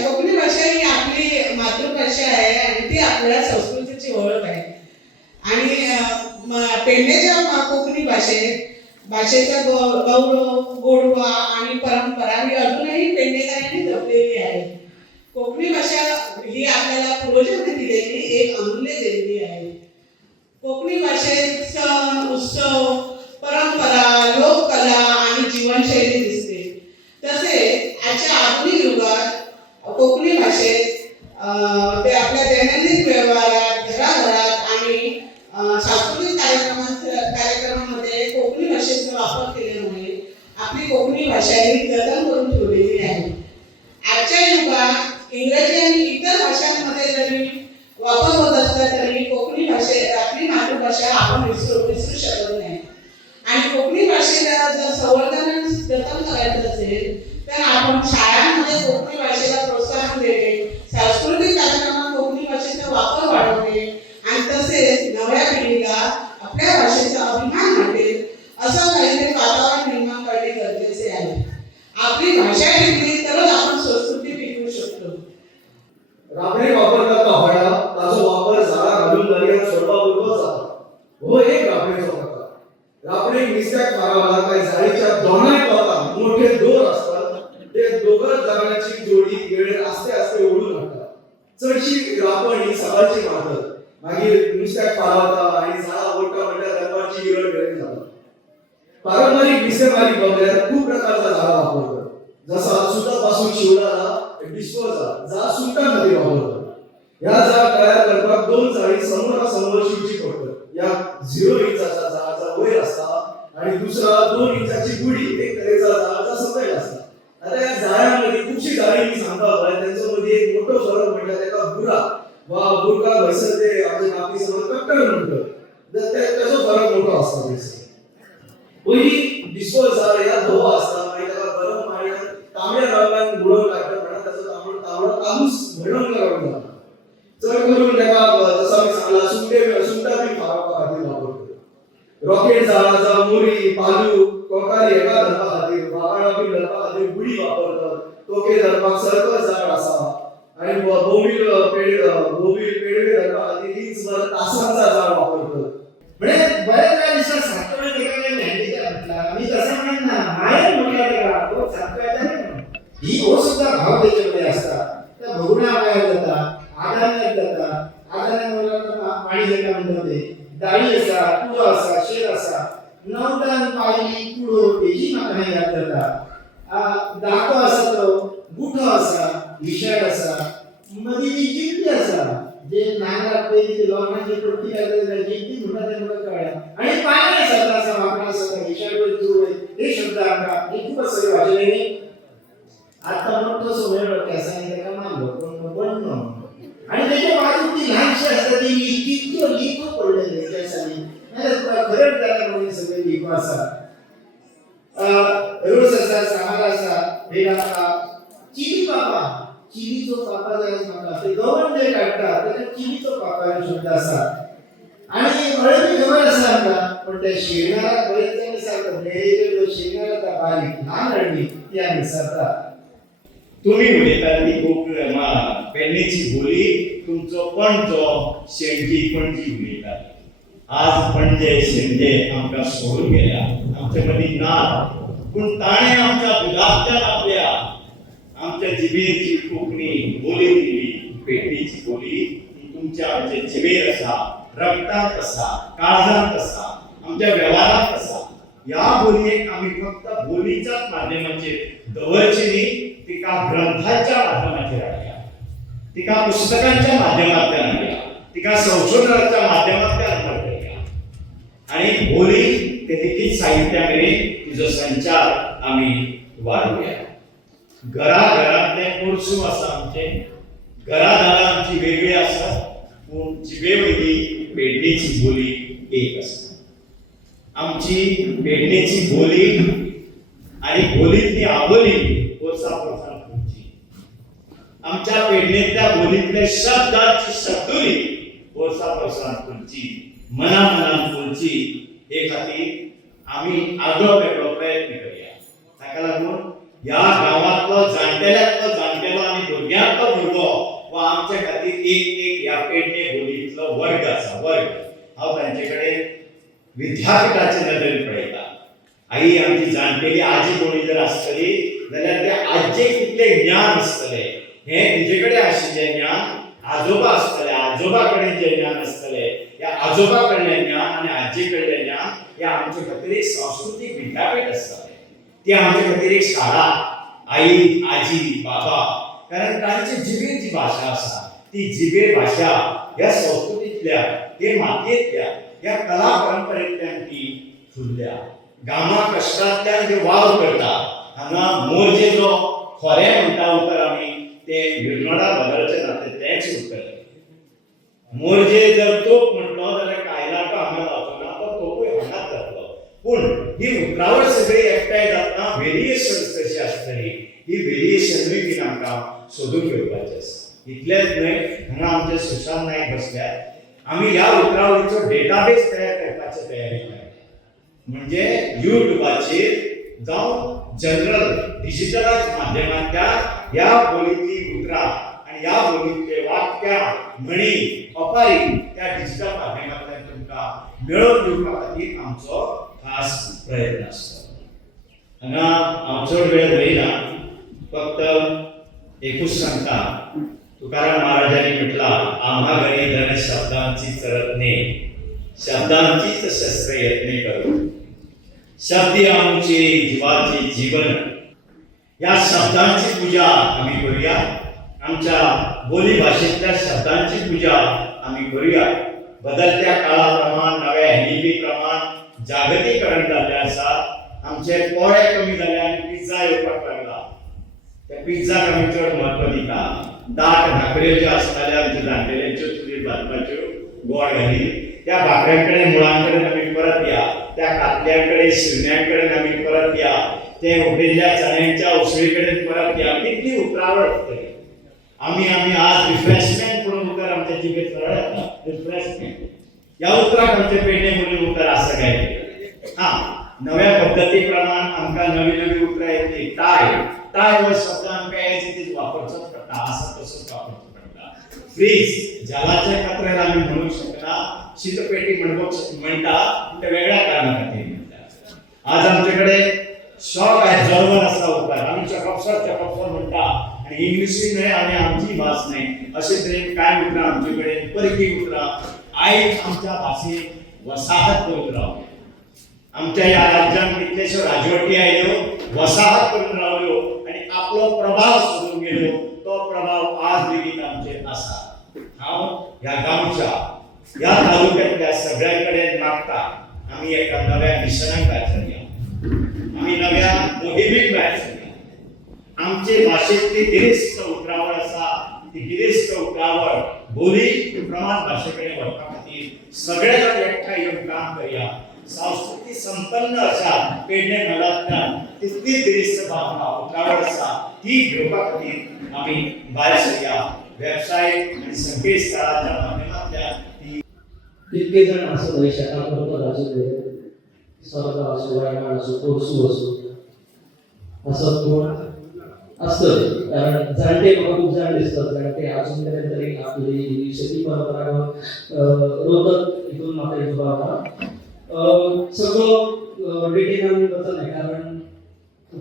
कोकणी भाषा ही आपली मातृभाषा आहे आणि ती आपल्या संस्कृतीची ओळख आहे. आणि पेडणेच्या कोकणी भाषेचा गौरव, गोडवा आणि परंपरा ही अजूनही पेडणेकरांनी जपलेली आहे. कोकणी भाषा ही आपल्याला पूर्वजांनी दिलेली एक अमूल्य देणगी आहे. कोकणी भाषेत सण, उत्सव, परंपरा, लोककला आणि जीवनशैली दिसते. तसेच आजच्या आधुनिक युगात कोकणी भाषेत ते आपल्या दैनंदिन व्यवहारात, घराघरात आणि सांस्कृतिक कार्यक्रमामध्ये कोकणी भाषेचा वापर केल्यामुळे आपली कोकणी भाषा ही जतन करून ठेवलेली आहे. आजच्या युगात इंग्रजी आणि इतर भाषांमध्ये जरी वापर होत असला तरी कोकणी आपली मातृभाषा आपण विसरू शकत नाही. आणि कोकणी भाषेला जर संवर्धन जतन करायचं असेल तर आपण शाळांमध्ये कोकणी भाषेला प्रोत्साहन देणे, सांस्कृतिक कार्यक्रमात कोकणी भाषेचा वापर वाढवणे आणि तसेच नव्या पिढीला आपल्या भाषेचा अभिमान वाटेल असं काहीतरी वातावरण निर्माण करणे गरजेचे आहे. आपली भाषा टिकली तरच आपण संस्कृती टिकवू शकतो. राबणे वापरता हळा त्याचा वापर झाडा घालून दर्यात सोडवा बरोबर जातो. हो एक राबणेचा प्रकार. राबणे मिसॅक मारावाला काही झाडीच्या दोन्ही टोकात मोठे दोर असतात. ते दोघं जगण्याची जोडी वेळ आस्ते आस्ते ओढून लागतात. चढशी राबण ही सकाळची मारतात. मागीर मिसॅक मारावता आणि झाडा ओढता म्हणजे दरबारची वेळ वेळ जातात. पारंपरिक मिसेमारी बघल्यार खूप प्रकारचा झाडा वापरतात. जसा सुतापासून शिवणारा डिस्पोजा जा सुतामध्ये वापरतात. या जाळ तयार करपाक दोन जाळी समोरासमोर शिवची पडतात. या 0 इंचाचा जाळाचा वयर असता आणि दुसरा 2 इंचाची गुढी एक तरेचा जाळाचा सकयल असता. आता या जाळ्यांमध्ये खूपशी जाळी मी सांगता त्यांच्यामध्ये एक मोठा फरक म्हणजे त्याका बुरा वा बुरका भैसर ते आपल्या नापी समोर कट्टर म्हणतात. तर त्याचा फरक मोठा असतो. पहिली डिस्पोजा या धोवा असता आणि त्याला गरम पाण्यात तांबड्या रंगात बुडवून टाकतात. म्हणून त्याचा तांबडा कापूस भडवून करावा. चढ करून त्याला जसा मी सांगला सुंटा बी फारपा खातीर वापरतो. रॉकेट झाडाचा मोरी, पालू, कोकारी एका धरपा खातीर, वाघाळा बी धरपा खातीर गुडी वापरतात. तोके धरपाक सर्कस झाड असा आणि बोंबील पेडवे धरपा खातीर इंचभर तासांचा झाड वापरतात. म्हणजे बरेच वेळा दिसतात सातवडे ठिकाणी मेहंदीच्या म्हटला मी तसं म्हणत ना माहेर म्हटला तेव्हा तो सातव्याचा ही हो सुद्धा भाव त्याच्यामध्ये असतात. त्या भगुणा माया जातात, आदाने जातात. आदाने मुलांना पाणी देता म्हणते डाळी असा, कुळो असा, शेर असा, नवटान पायली कुळो तेजी म्हाका याद जाता. दातो असा तो गुठो असा, विशाळ असा, मदी जी जिंकली असा जे नांगात पयली लोकांची पट्टी लागलेली जिंकली म्हणटा ते म्हाका कळ्ळा. आणि पाणी असा वापरा असा विशाळ जुळ हे शब्द आमकां हे खूप सगळे वाचलेले. आता मोठो सोहळ केसांनी ताका मारलो पण बनलो आणि त्याच्या बाजूक ती लहानशी असता ती लिखो पडलेली केसांनी नाजाल्यार तुका खरेंच जाल्यार म्हणून सगळे लिखो आसा. रोस आसा, सामार आसा, भेट आसा, चिली पापा चिलीचो पापा जाय म्हाका ते गवण जे काडटा ताका चिलीचो पापा हो शब्द आसा. आणि हळदी खबर आसा आमकां पण त्या शिरणारा बरेच जाण सांगतात नेरेचे शिरणारा ता बारीक ल्हान हळदी ती आमी विसरतात. तुम्ही उलयतात ती खूब पेडणेची बोली तुमचो पणजो शेणची पणजी उलयतात. आज पणजे शेणजे आमकां सोडून गेल्या आमचे मदीं ना पूण ताणें आमच्या दुदांतल्यान आपल्या आमच्या जिबेची कोंकणी बोली पेडणेची बोली ही तुमच्या आमचे जिवेर असा, रक्तांत असा, काळजांत असा, आमच्या व्यवहारात असा. या बोलयेक आम्ही फक्त बोलीच्याच माध्यमाचेर दवरची न्ही, तिका ग्रंथांच्या माध्यमाचेर हाडया, तिका पुस्तकांच्या माध्यमांतल्यान हाडया, तिका संशोधनाच्या माध्यमांतल्यान हाडया. आणि बोली ते लिखित साहित्या मेरेन तिजो संचार आम्ही वाडूया. घराघरांतले पोरसूं आसा आमचे, घरादारां आमची वेगळी आसा, पूण जिबे वयली पेडणेची बोली एक आसा. आमची पेडणेची बोली आणि बोलींतली आबोली पोरसा पोरसान करची. आमच्या पेडणेंतल्या बोलींतले शब्दांची शब्दुली पोरसा पोरसान करची, मना मनान बोलची. हे खातीर आम्ही आदो वेगळो प्रयत्न करया. ताका लागून ह्या गांवांतलो जाणटेल्यांतलो जाणटेलो आनी भुरग्यांतलो भुरगो वा आमच्या खातीर एक ह्या पेडणे बोलींतलो वर्ग आसा. वर्ग हांव तांचे कडेन विद्यापीठाचे नदरेन पळयता. आई आमची जाणटेली आजी कोणी जर आसतली जाल्यार त्या आजयेक कितले ज्ञान आसतले हे तुजे कडेन आशिल्लें ज्ञान आजोबा आसतले, आजोबा कडेन जें ज्ञान आसतलें या आजोबा कडलें ज्ञान आनी आजी कडलें ज्ञान हे आमचे खातीर एक सांस्कृतीक विद्यापीठ आसतलें. ती आमचे खातीर एक शाळा. आई, आजी, बाबा, कारण तांची जिबेर जी भाशा आसा ती जिबेर भाशा ह्या संस्कृतींतल्या, हे मातयेंतल्या, ह्या कला परंपरेंतल्यान ती फुलल्या. गामा कश्टांतल्यान जे वावर करता हांगा मोरजेचो खोरें म्हणटा उतर आमी ते विरनोडा बदलचे नाते तेच उतर. मोरजे जर तोप म्हटलो जाल्यार कायलाटो हांगा जावचो ना, तो तोपूय हांगाच जातलो. पूण ही उतरावळ सगळी एकठांय जातना व्हेरिएशन्स कशी आसतली, ही व्हेरिएशनूय बीन आमकां सोदून घेवपाची आसा. इतलेंच न्हय, हांगा आमचे सुशांत नायक बसल्यात. आमी ह्या उतरावळीचो डेटाबेस तयार करपाचे तयारीक आसा. म्हणजे युट्यूबाचेर जावं जनरल डिजिटलाइज माध्यमांतल्यान ह्या बोलींतली उतरां आणि ह्या बोलींतले वाक्यां, म्हणी, ओपारी त्या डिजिटल माध्यमांतल्यान तुमकां मेळोवन दिवपा खातीर आमचो खास प्रयत्न आसता. हांगा हांव चड वेळ धरिना, फक्त एकूच सांगता. तुकाराम महाराजांनी म्हटला, आम्हा घरी धन शब्दांची चरतणे, शब्दांचीच शस्त्र यत्ने करू. शब्दी आमचे जीवाचे जीवन. या शब्दांची पूजा आम्ही करूया. आमच्या बोली भाषेतल्या शब्दांची पूजा आम्ही करूया. बदलत्या काळाप्रमाण, नव्या हिंदी प्रमाण जागतिकीकरण जाल्लें आसा. आमचे पोळे कमी जाले आनी पिझ्झा येवपाक लागला. त्या पिझ्झाक आमी चड म्हत्व दिता. दाट भाकऱ्यो ज्यो आसताल्यो आमच्या जाणटेल्यांच्यो चुलीर भाजपाच्यो गोड घालीन, त्या भाकऱ्यांकडे मुळांकडे आमी परत या. त्या कातल्यांकडे, शिरण्यांकडे आमी परत या. ते उकडिल्ल्या चण्यांच्या उसळीकडे परत या. कितली उतरावळ आसतली. आम्ही आज रिफ्रेशमेंट म्हणून उतर आमच्या जिबेर सरळ येता. रिफ्रेशमेंट ह्या उतराक आमचे पेडणे म्हणून उतर आसा काय. नव्या पद्धती प्रमाण आमकां नवी नवी उतरां येतली. टाय हो शब्द आमकां एज इट इज वापरचोच पडटा, आसा तसोच वापरचो पडटा. फ्रीज जलाचे खात्रेर आमी म्हणूंक शकना, शीतपेटी म्हणटा ते वेगळ्या कारणा खातीर म्हणटा. आज आमचे कडेन शॉक ॲब्झॉर्बर आसा उतर. आमी चकपसर म्हणटा आणि इंग्लिशूय न्हय आनी आमची भास न्हय. अशे तरेन कांय उतरां आमचे कडेन परकी उतरां आयज आमच्या भाशेक वसाहत करून रावल्या. आमच्या ह्या राज्यांत कितलेश्यो राजवटी आयल्यो, वसाहत करून रावल्यो आनी आपलो प्रभाव सोडून गेल्यो. तो प्रभाव आज लेगीत आमचेर आसा. हांव ह्या गांवच्या, ह्या तालुक्यांतल्या सगळ्यां कडेन मागता, आमी एका नव्या मिशनाक भायर सरया. आमी नव्या मोहिमेक भायर सरया. आमचे भाशेंतली गिरेस्त उतरावळ आसा, ती गिरेस्त उतरावळ बोली प्रमाण भाशेकडे व्हरपा खातीर सगळे जाण एकठांय येवन काम करया. संस्कृती संपन्न अशा पेडणे म्हालांतल्यान तितली गिरेस्त भावना उतरावळ आसा ती घेवपा खातीर आमी भायर सरया. वेबसायट आनी संकेतस्थळाच्या माध्यमांतल्यान ती कितके जाण आसत थंय शेतां करतात आसूं, सरकार आसूं, वायनाड आसूं, पोरसूं आसूं आसत. पूण आसतले, कारण जाणटे म्हाका खूब जाण दिसतात. जाणटे अजून मेरेन तरी आपली शेती परंपरा रोवतात. हितून म्हाका एक भावना सगळो डिटेल आमी वचना, कारण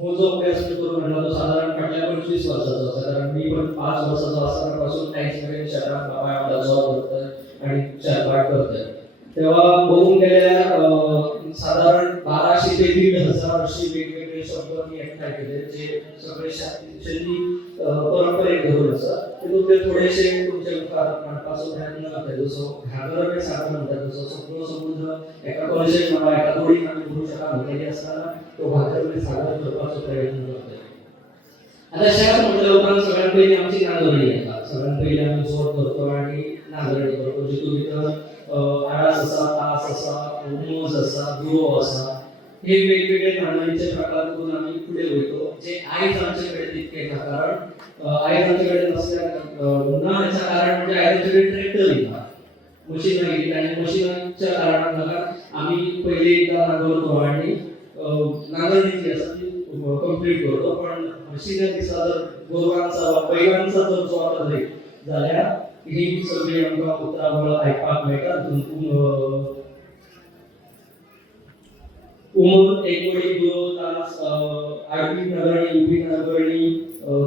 हो जो अभ्यास मी करून म्हणला तो साधारण फाटल्या 25 वर्षाचा होता, कारण मी पण 5 वर्षाचा असतानापासून टाइम्समध्ये शहरात बाबा एवढा जॉब करतोय आणि शहरात करतोय. तेव्हा बघून गेलेल्या साधारण 1200 ते 1500 अशी वेगवेगळे शब्द मी एकठाय केले, जे सगळे शैली परंपरेत धरून असतात. ते थोडेसे तुमच्या मुखापासून प्रयत्न करते. जसं घागर सागर म्हणतात, जसं सगळं समुद्र एका कॉलेज मला एका थोडी आम्ही करू शका म्हणलेली असताना तो घागर सागर करण्याचा प्रयत्न करतोय. आता शेत म्हटलं उपरांत सगळ्यात पहिली आमची नांगरणी येतात. सगळ्यात पहिली आम्ही जोड करतो आणि नांगरणी करतो. जिथून इथं आळस असा, तास असा, मोज असा, दुरो असा, हे वेगवेगळे नांगरणीचे प्रकार करून आम्ही पुढे वळतो. जे आईज आमच्याकडे तितके ना, कारण आईज आमच्याकडे नसल्या याचं कारण म्हणजे आईच्याकडे ट्रॅक्टर येतात, मशीन घेतली आणि मशीनच्या कारणाला आम्ही पहिले एकदा नांगरतो आणि नांगरणी जी असते ती कंप्लीट करतो. पण मशीन दिसा जर गोरवांचा बैलांचा जर जो आता झाल्या ही सगळी आमकां उतरावळ आयकपाक मेळटा. उमर एक वडी दुरो तास आडवी नांगरणी, उभी नांगरणी,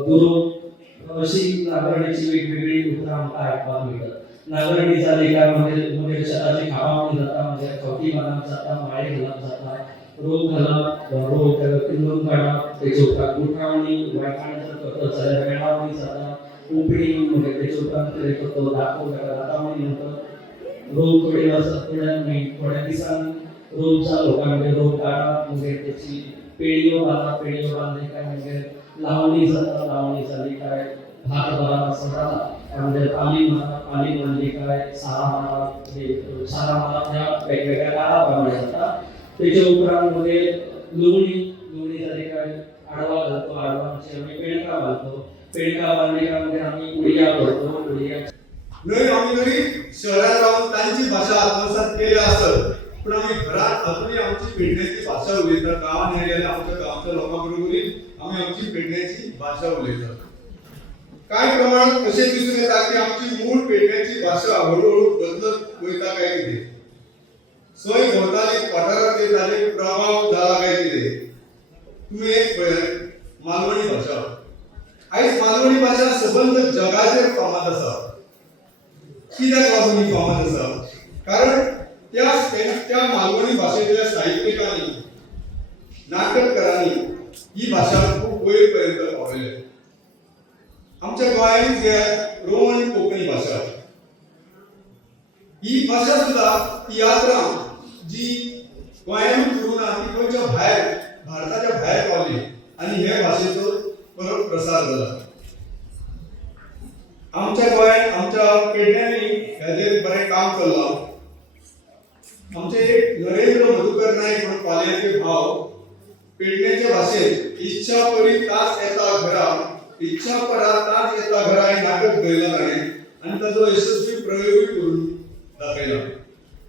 दुरो अशी नांगरणीची वेगवेगळी उतरां आमकां आयकपाक मेळटात. नांगरणी जाली काय म्हणजे शेताची खावावणी जाता, म्हणजे खवटी घालप जाता, माळे घालप जाता, रोग घालप, रोग किल्लून काडप, तेचे उपरांत गुठावणी, वायखाण जर करतत जाल्यार वेळावणी जाता, उपणी म्हणजे तेचे उपरांत तो दाखोवन दातावणी नंतर रोग थोडे आसतात, थोड्या दिसान रोग जालो काय म्हणजे रोग काडप, म्हणजे त्याची पेळयो घालप, पेळयो बांदली काय म्हणजे लावणी जाता, लावणी जाली काय भात भरप आसता, म्हणजे पाली मारप, पाली मारली काय सारा मारप, सारा मारप ह्या वेगवेगळ्या काळाप्रमाणे जाता. त्याच्या उपरांत मध्ये लुवणी जाली काय आडवा घालतो, आडवांची आम्ही पेणका घालतो, पेणका बांधली काय म्हणजे आम्ही उडया करतो, उडया नाही आम्ही जरी शहरात राहून त्यांची भाषा आत्मसात केली असत, पण आम्ही घरात अजूनही आमची पेडण्याची भाषा उलयतात. गावात गेलेल्या आमच्या लोकांबरोबर आम्ही आमची पेडण्याची भाषा उलयतात. काही प्रमाणात असे दिसून येतात की आमची मूळ पेडण्याची भाषा हळूहळू बदलत वयता काय कितें. सोय भोवताली वाठारांत ताजे प्रभाव जाला काय कितें. तुम्ही एक पळय मालवणी भाषा. आयज मालवणी भाषा सबंद जगाचेर फामाद आसा. कित्याक लागून ही फामाद आसा? कारण त्या मालवणी भाशेतल्या साहित्यिकांनी, नाटककारांनी ही भाषा खूप वयर पर्यंत पावयल्या. आमच्या गोंयांत जे रोमन कोंकणी भाषा, ही भाषा सुद्धा तियात्रां जी गोंयांत उरूना ती गोंयच्या भायर भारताच्या भायर पावली आणि हे भाशेचो बरो प्रसार जाला. आमच्या गोंयांत आमच्या पेडण्यांनी हेजेर बरें काम चल्लां. आमचे नरेंद्र मधुकर नायक म्हणून पालयेचे भाव पेडण्याच्या भाशेत इच्छा परी तास येता घरा, इच्छा परा तास येता घरा हे नाटक बरयलां ताणें आनी ताचो यशस्वी प्रयोगूय करून दाखयला.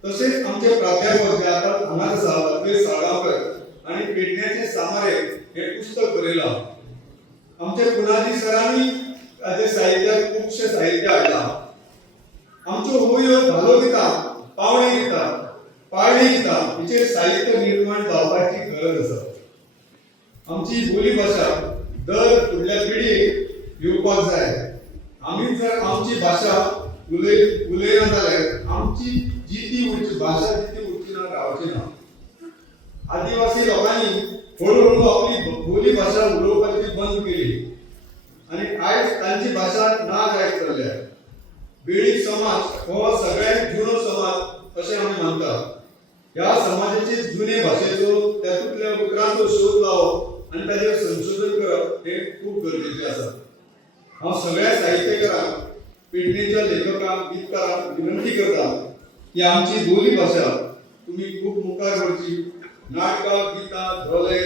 तसेच आमचे प्राध्यापक जे आता हांगाच आसा अद्वैत साळगांवकर आणि पेडण्याचे सामारे हे पुस्तक बरयलां. आमचे पुनाजी सरांनी ताचे साहित्यात खुबशे साहित्य हाडलां. आमच्यो होयो धालो गितां, पावणी गितां, पाळणी गितां हेचेर साहित्य निर्माण जावपाची गरज आसा. आमची बोली भाशा दर फुडल्या पिढीक येवपाक जाय. आमी जर आमची भाशा उलयना जाल्यार आमची जी ती भाशा जी ती उरची ना, रावची ना. आदिवासी लोकांनी हळूहळू आपली बोली भाशा उलोवपाची बंद केली आणि आयज तांची भाशा ना जायत चल्ल्या. बेळीक समाज हो सगळ्यात जुनो समाज अशें आमी मानतात. ह्या समाजाचे जुने भाशेचो त्यातूंतल्या उतरांचो शोध लावप आनी ताचेर संशोधन करप हे खूब गरजेचें आसा. हांव सगळ्या साहित्यकारांक, पेडणेच्या लेखकांक, गीतकारांक विनंती करता की आमची बोली भाशा तुमी खूब मुखार व्हरची. नाटकां, गितां, धोले,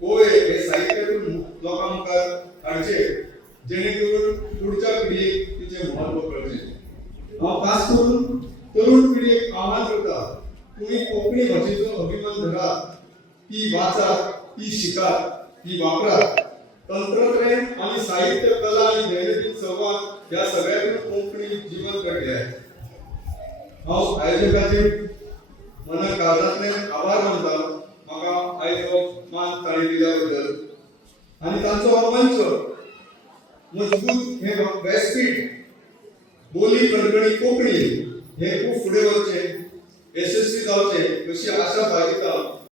पोवे हे साहित्यातून लोकां मुखार हाडचे, जेणे करून पुढच्या पिढीक तिचे महत्व कळचे. हांव खास करून तरुण पिढीक आव्हान करता, तुम्ही कोंकणी भाशेचो अभिमान धरात, ती वाचात, ती शिकात, ती वापरात. तंत्रज्ञान आणि साहित्य, कला आणि दैनंदिन संवाद या सगळ्यातून कोंकणी जिवंत घडली आहे. हांव आयोजकाचे मना काळजांतल्यान आभार मानता म्हाका आयज हो मान ताणी दिल्या बद्दल. आणि तांचो हो मंच मजबूत हे व्यासपीठ बोली खणखणी कोंकणी हे खूप फुडें वचचें यशस्वी जावचें अशी आशा बाळगिता